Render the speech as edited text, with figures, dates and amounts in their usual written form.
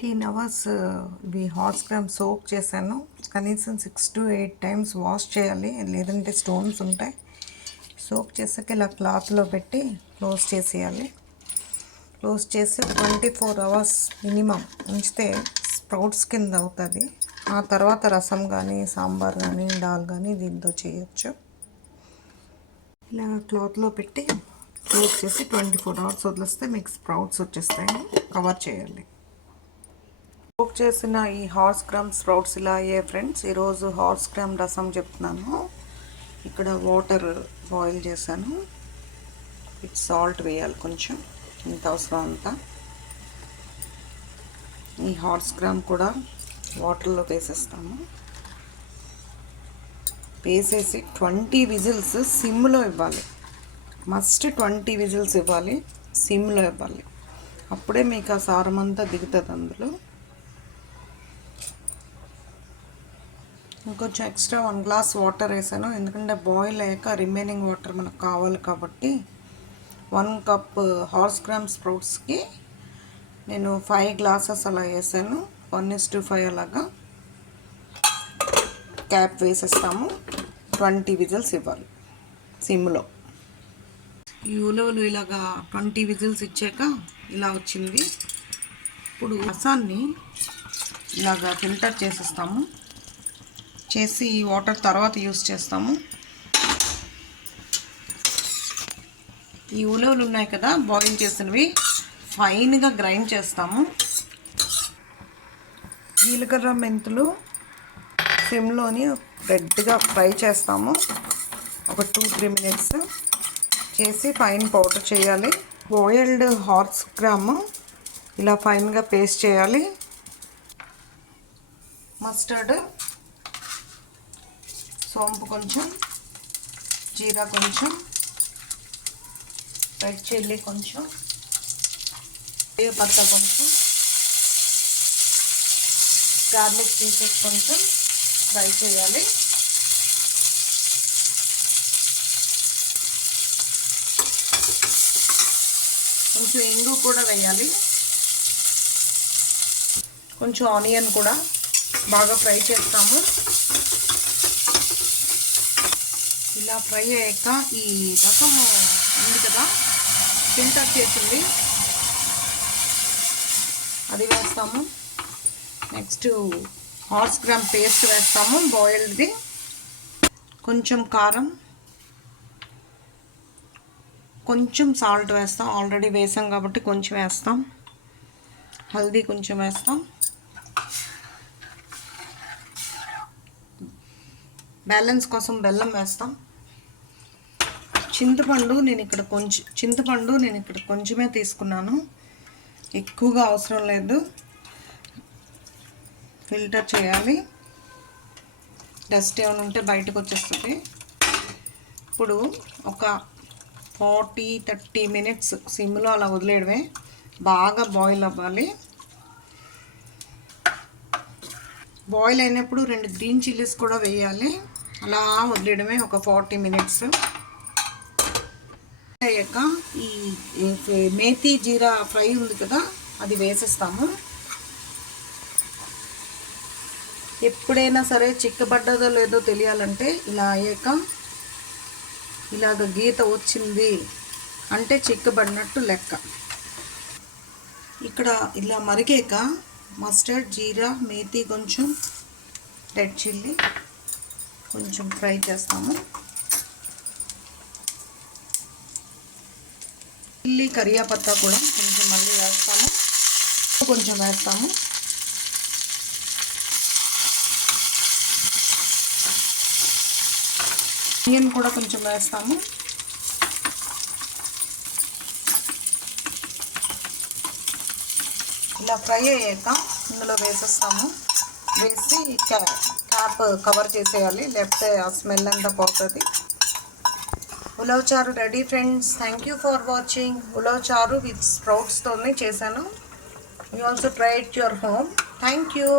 15 hours ఇవి horse gram soak చేశాను. కనీసం 6 to 8 టైమ్స్ వాష్ చేయాలి, లేదంటే స్టోన్స్ ఉంటాయి. సోక్ చేసాక ఇలా క్లాత్లో పెట్టి క్లోజ్ చేసేయాలి. క్లోజ్ చేసి 24 అవర్స్ మినిమం ఉంచితే స్ప్రౌట్స్ కింద అవుతుంది. ఆ తర్వాత రసం కానీ సాంబార్ కానీ దాల్ కానీ దీంతో చేయొచ్చు. ఇలా క్లాత్లో పెట్టి క్లోజ్ చేసి 24 అవర్స్ వదిలేస్తే మీకు స్ప్రౌట్స్ వచ్చేస్తాయి. కవర్ చేయాలి. కుక్ చేసిన ఈ హార్స్ గ్రామ్ స్ప్రౌట్స్ ఇలా అయ్యాయి ఫ్రెండ్స్. ఈరోజు హార్స్ గ్రామ్ రసం చెప్తున్నాను. ఇక్కడ వాటర్ బాయిల్ చేశాను. ఇట్ సాల్ట్ వేయాలి కొంచెం, ఇంత అవసరం అంతా. ఈ హార్స్ గ్రామ్ కూడా వాటర్లో వేసేస్తాము. వేసేసి 20 విజిల్స్ సిమ్లో ఇవ్వాలి. మస్ట్ 20 విజిల్స్ ఇవ్వాలి, సిమ్లో ఇవ్వాలి. అప్పుడే మీకు ఆ సారం అంతా దిగుతుంది అందులో. ఇంకొంచెం ఎక్స్ట్రా 1 గ్లాస్ వాటర్ వేసాను, ఎందుకంటే బాయిల్ అయ్యాక రిమైనింగ్ వాటర్ మనకు కావాలి కాబట్టి. 1 కప్ హార్స్ గ్రామ్ స్ప్రౌట్స్కి నేను 5 గ్లాసెస్ అలా వేసాను. 1:5 అలాగా క్యాప్ వేసేస్తాము. 20 విజిల్స్ ఇవ్వాలి సిమ్లో. ఈ ఉలవలు ఇలాగా 20 విజిల్స్ ఇచ్చాక ఇలా వచ్చింది. ఇప్పుడు రసాన్ని ఇలాగా ఫిల్టర్ చేసేస్తాము. చేసి ఈ వాటర్ తర్వాత యూస్ చేస్తాము. ఈ ఉలవలు ఉన్నాయి కదా బాయిల్ చేసినవి, ఫైన్గా గ్రైండ్ చేస్తాము. జీలకర్ర మెంతులు సిమ్లోని రెడ్గా ఫ్రై చేస్తాము. ఒక 2-3 మినిట్స్ చేసి ఫైన్ పౌడర్ చేయాలి. బాయిల్డ్ హార్స్ గ్రామ్ ఇలా ఫైన్గా పేస్ట్ చేయాలి. మస్టర్డ్, సోంపు కొంచెం, జీరా కొంచెం, రెడ్ చిల్లీ కొంచెం, పత్తా కొంచెం, గార్లిక్ పీసెస్ కొంచెం ఫ్రై చేయాలి. కొంచెం ఇంగు కూడా వేయాలి. కొంచెం ఆనియన్ కూడా బాగా ఫ్రై చేస్తాము. ఇలా ఫ్రై అయ్యాక ఈ రసం ఉంది కదా ఫిల్టర్ చేసింది, అది వేస్తాము. నెక్స్ట్ హార్స్ గ్రామ్ పేస్ట్ వేస్తాము బాయిల్డ్ది. కొంచెం కారం, కొంచెం సాల్ట్ వేస్తాం. ఆల్రెడీ వేసాం కాబట్టి కొంచెం వేస్తాం. హల్దీ కొంచెం వేస్తాం. బ్యాలెన్స్ కోసం బెల్లం వేస్తాం. చింతపండు నేను ఇక్కడ కొంచెమే తీసుకున్నాను, ఎక్కువగా అవసరం లేదు. ఫిల్టర్ చేయాలి, డస్ట్ ఏమైనా ఉంటే బయటకు వచ్చేస్తుంది. ఇప్పుడు ఒక 40-30 మినిట్స్ సిమ్లో అలా వదిలేయడమే. బాగా బాయిల్ అవ్వాలి. బాయిల్ అయినప్పుడు 2 గ్రీన్ చిల్లీస్ కూడా వేయాలి. అలా వదిలేయడమే ఒక 40 మినిట్స్ అయ్యాక ఈ మేతి జీరా ఫ్రై ఉంది కదా అది వేసేస్తాము. ఎప్పుడైనా సరే చిక్కబడ్డదో లేదో తెలియాలంటే ఇలా అయ్యాక ఇలాగ గీత వచ్చింది అంటే చిక్కబడినట్టు లెక్క. ఇక్కడ ఇలా మరిగాక మస్టర్డ్, జీరా, మేతి కొంచెం, రెడ్ చిల్లీ కొంచెం ఫ్రై చేస్తాము. చిల్లీ కరియాపత్తా కూడా కొంచెం మళ్ళీ వేస్తాము. కొంచెం వేస్తాము. ఆనియన్ కూడా కొంచెం వేస్తాము. ఇలా ఫ్రై అయ్యాక ఇందులో వేసేస్తాము. వేసి క్యాప్ కవర్ చేసేయాలి, లేకపోతే ఆ స్మెల్ అంతా పోతుంది. ఉలవ చారు ready friends. Thank you for watching. ఉలవ చారు విత్ స్ప్రౌట్స్తోనే చేశాను. You also try it your home. Thank you.